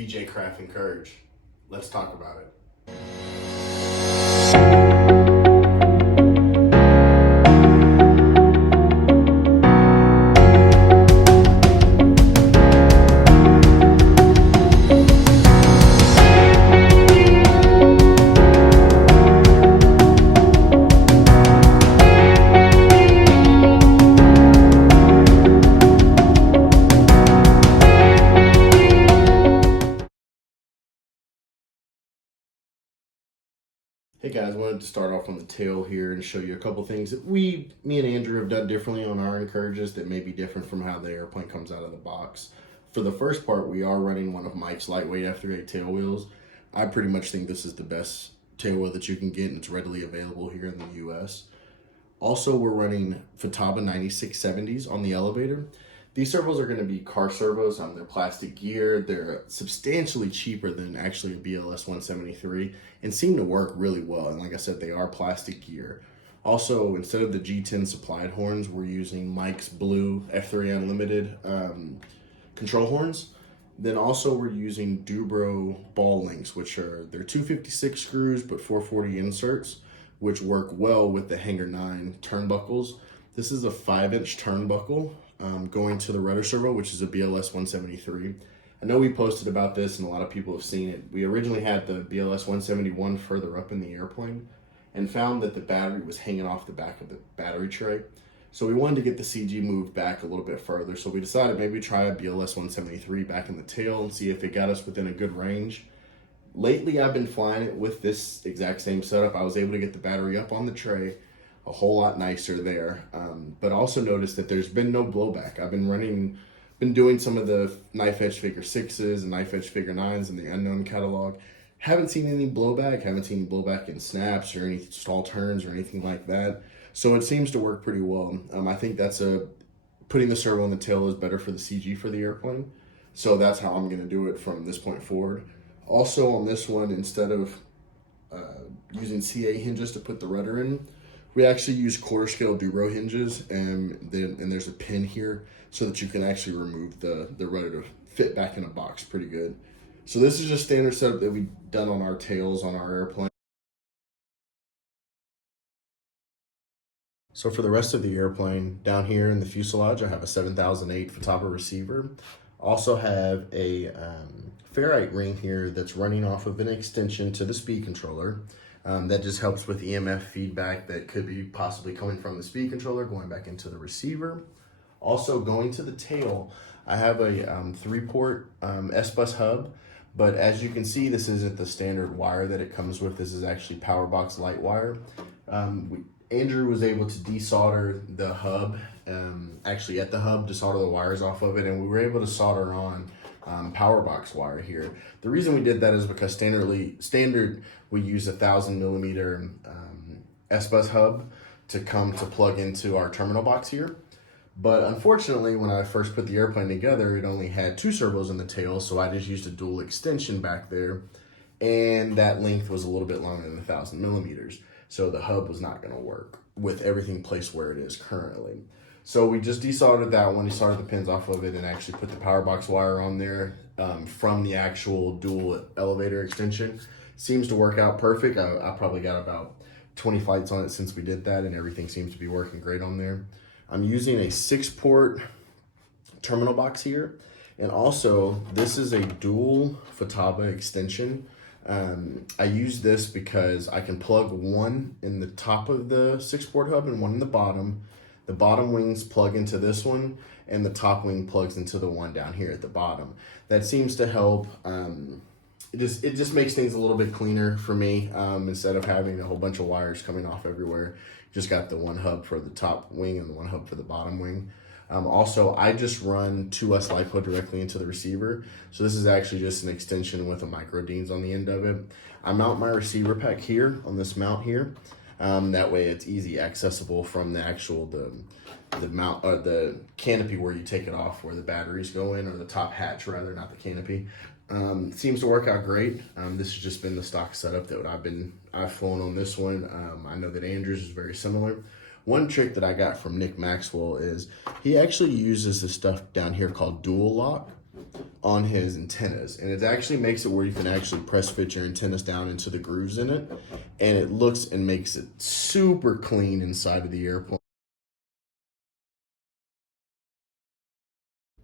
BJ Craft and Courage. Let's talk about it. Hey guys, wanted to start off on the tail here and show you a couple things that me and Andrew have done differently on our Encourages that may be different from how the airplane comes out of the box. For the first part, we are running one of Mike's lightweight F3A tail wheels. I pretty much think this is the best tail wheel that you can get, and it's readily available here in the US. Also, we're running Futaba 9670s on the elevator. These servos are going to be car servos. They're plastic gear. They're substantially cheaper than actually a BLS 173 and seem to work really well. And like I said, they are plastic gear. Also, instead of the G10 supplied horns, we're using Mike's Blue F3 Unlimited control horns. Then also we're using Dubro ball links, which are they're 256 screws but 440 inserts, which work well with the Hanger 9 turnbuckles. This is a 5-inch turnbuckle going to the rudder servo, which is a BLS 173. I know we posted about this and a lot of people have seen it. We originally had the BLS 171 further up in the airplane and found that the battery was hanging off the back of the battery tray. So we wanted to get the CG moved back a little bit further. So we decided maybe try a BLS 173 back in the tail and see if it got us within a good range. Lately, I've been flying it with this exact same setup. I was able to get the battery up on the tray a whole lot nicer there, but also noticed that there's been no blowback. I've been doing some of the knife edge figure 6s and knife edge figure 9s in the unknown catalog. Haven't seen any blowback, in snaps or any stall turns or anything like that. So it seems to work pretty well. I think putting the servo on the tail is better for the CG for the airplane. So that's how I'm gonna do it from this point forward. Also on this one, instead of using CA hinges to put the rudder in, we actually use quarter scale Dubro hinges, and there's a pin here so that you can actually remove the rudder to fit back in a box pretty good. So this is just standard setup that we've done on our tails on our airplane. So for the rest of the airplane, down here in the fuselage, I have a 7008 Futaba receiver. Also have a ferrite ring here that's running off of an extension to the speed controller. That just helps with EMF feedback that could be possibly coming from the speed controller going back into the receiver. Also going to the tail, I have a 3-port S-Bus hub, but as you can see, this isn't the standard wire that it comes with. This is actually Powerbox light wire. Andrew was able to desolder the hub, actually at the hub to solder the wires off of it, and we were able to solder on Powerbox wire here. The reason we did that is because standard we use 1,000mm S-Bus hub to come to plug into our terminal box here. But unfortunately, when I first put the airplane together, it only had 2 servos in the tail, so I just used a dual extension back there, and that length was a little bit longer than 1,000mm. So the hub was not going to work with everything placed where it is currently. So we just desoldered that one, desoldered the pins off of it, and actually put the Powerbox wire on there from the actual dual elevator extension. Seems to work out perfect. I probably got about 20 flights on it since we did that, and everything seems to be working great on there. I'm using a 6-port terminal box here, and also this is a dual Futaba extension. I use this because I can plug one in the top of the 6-port hub and one in the bottom. The bottom wings plug into this one, and the top wing plugs into the one down here at the bottom. That seems to help. It just makes things a little bit cleaner for me. Instead of having a whole bunch of wires coming off everywhere, just got the one hub for the top wing and the one hub for the bottom wing. Also, I just run 2S LiPo directly into the receiver. So this is actually just an extension with a micro Deans on the end of it. I mount my receiver pack here on this mount here. That way it's easy accessible from the actual, the canopy where you take it off, where the batteries go in, or the top hatch rather, not the canopy. Seems to work out great. This has just been the stock setup that I've flown on this one. I know that Andrew's is very similar. One trick that I got from Nick Maxwell is he actually uses this stuff down here called Dual Lock. on his antennas, and it actually makes it where you can actually press fit your antennas down into the grooves in it, and it looks and makes it super clean inside of the airplane.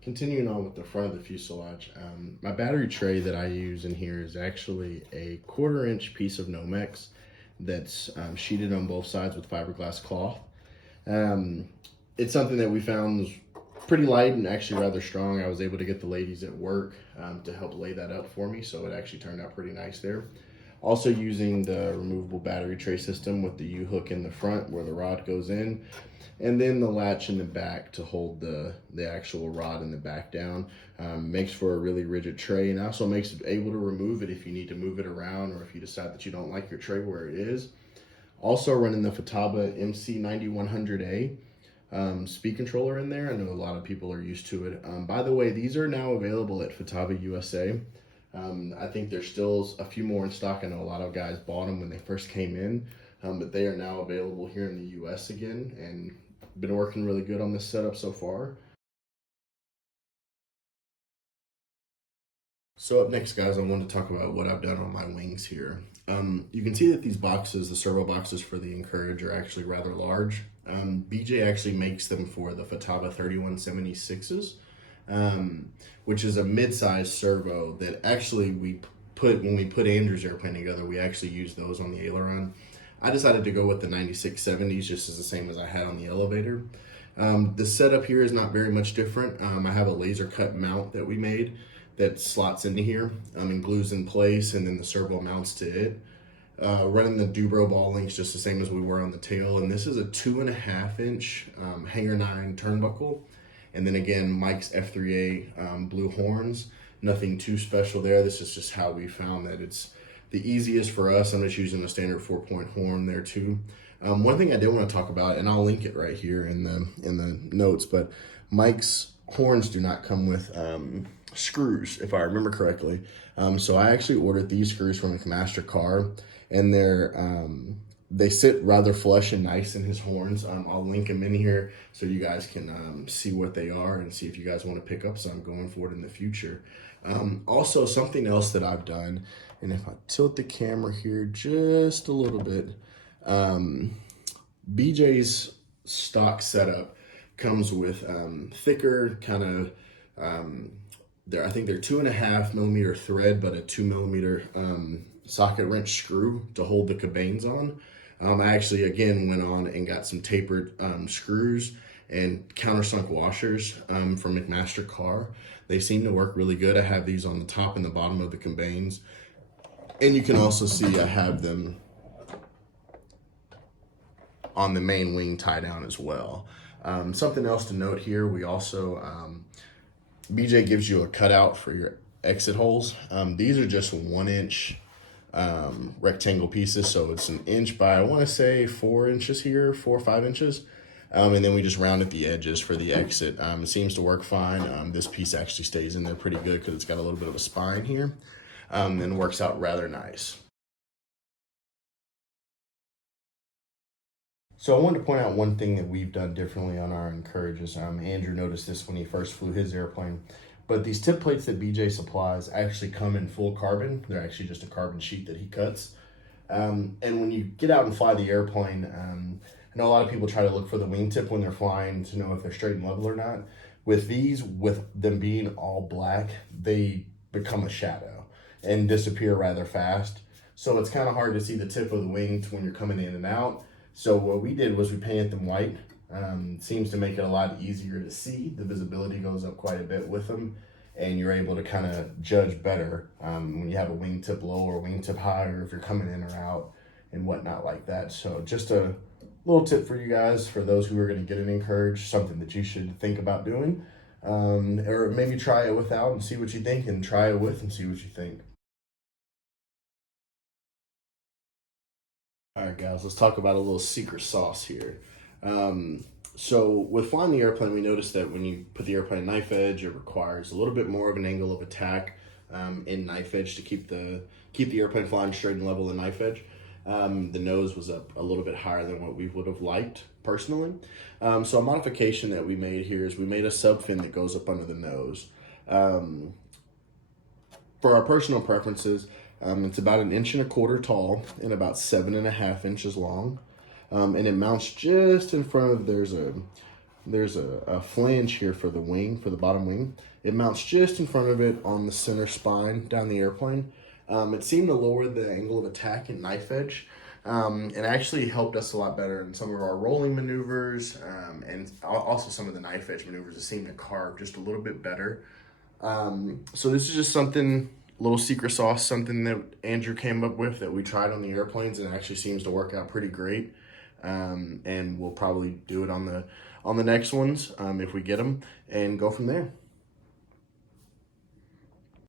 Continuing on with the front of the fuselage, my battery tray that I use in here is actually a 1/4 inch piece of Nomex that's sheeted on both sides with fiberglass cloth. It's something that we found was pretty light and actually rather strong. I was able to get the ladies at work to help lay that up for me, so it actually turned out pretty nice there. Also using the removable battery tray system with the U-hook in the front where the rod goes in, and then the latch in the back to hold the actual rod in the back down. Makes for a really rigid tray, and also makes it able to remove it if you need to move it around or if you decide that you don't like your tray where it is. Also running the Futaba MC9100A speed controller in there. I know a lot of people are used to it. By the way, these are now available at Futaba USA. I think there's still a few more in stock. I know a lot of guys bought them when they first came in, but they are now available here in the US again, and been working really good on this setup so far. So up next, guys, I want to talk about what I've done on my wings here. You can see that these boxes, the servo boxes for the Encourage, are actually rather large. BJ actually makes them for the Futaba 3176s, which is a mid-sized servo that actually when we put Andrew's airplane together, we actually used those on the aileron. I decided to go with the 9670s, just as the same as I had on the elevator. The setup here is not very much different. I have a laser cut mount that we made that slots into here and glues in place, and then the servo mounts to it. Running the Dubro ball links just the same as we were on the tail, and this is a 2.5-inch Hanger 9 turnbuckle, and then again Mike's F3A blue horns. Nothing too special there. This is just how we found that it's the easiest for us. I'm just using a standard 4-point horn there too. One thing I did want to talk about, and I'll link it right here in the notes, but Mike's horns do not come with screws, if I remember correctly. So I actually ordered these screws from McMaster-Carr, and they sit rather flush and nice in his horns. I'll link them in here so you guys can see what they are and see if you guys want to pick up some going forward in the future. Also, something else that I've done, and if I tilt the camera here just a little bit, BJ's stock setup comes with thicker kind of I think they're 2.5 millimeter thread, but a 2 millimeter socket wrench screw to hold the cabanes on. I actually again went on and got some tapered screws and countersunk washers from McMaster-Carr. They seem to work really good. I have these on the top and the bottom of the cabanes, and you can also see I have them on the main wing tie down as well. Something else to note here, we also BJ gives you a cutout for your exit holes. These are just 1-inch rectangle pieces, so it's 1 inch by, I want to say 4 inches here, 4 or 5 inches. And then we just rounded the edges for the exit. It seems to work fine. This piece actually stays in there pretty good because it's got a little bit of a spine here, and works out rather nice. So I wanted to point out one thing that we've done differently on our Encourages. Andrew noticed this when he first flew his airplane, but these tip plates that BJ supplies actually come in full carbon. They're actually just a carbon sheet that he cuts. And when you get out and fly the airplane, I know a lot of people try to look for the wingtip when they're flying to know if they're straight and level or not. With these, with them being all black, they become a shadow and disappear rather fast. So it's kind of hard to see the tip of the wing when you're coming in and out. So what we did was we painted them white. Seems to make it a lot easier to see. The visibility goes up quite a bit with them, and you're able to kind of judge better when you have a wingtip low or wingtip high, or if you're coming in or out and whatnot like that. So just a little tip for you guys, for those who are going to get an Encourage, something that you should think about doing, or maybe try it without and see what you think, and try it with and see what you think. All right, guys, let's talk about a little secret sauce here. So with flying the airplane, we noticed that when you put the airplane knife edge, it requires a little bit more of an angle of attack in knife edge to keep the airplane flying straight and level in knife edge. The nose was up a little bit higher than what we would have liked personally. So a modification that we made here is we made a sub fin that goes up under the nose. Um, for our personal preferences, it's about 1.25 inches tall and about 7.5 inches long. And it mounts just in front of, there's a flange here for the wing, for the bottom wing. It mounts just in front of it on the center spine down the airplane. It seemed to lower the angle of attack and knife edge, and actually helped us a lot better in some of our rolling maneuvers, and also some of the knife edge maneuvers. It seemed to carve just a little bit better. So this is just something, little secret sauce, something that Andrew came up with that we tried on the airplanes, and it actually seems to work out pretty great. And we'll probably do it on the next ones if we get them, and go from there.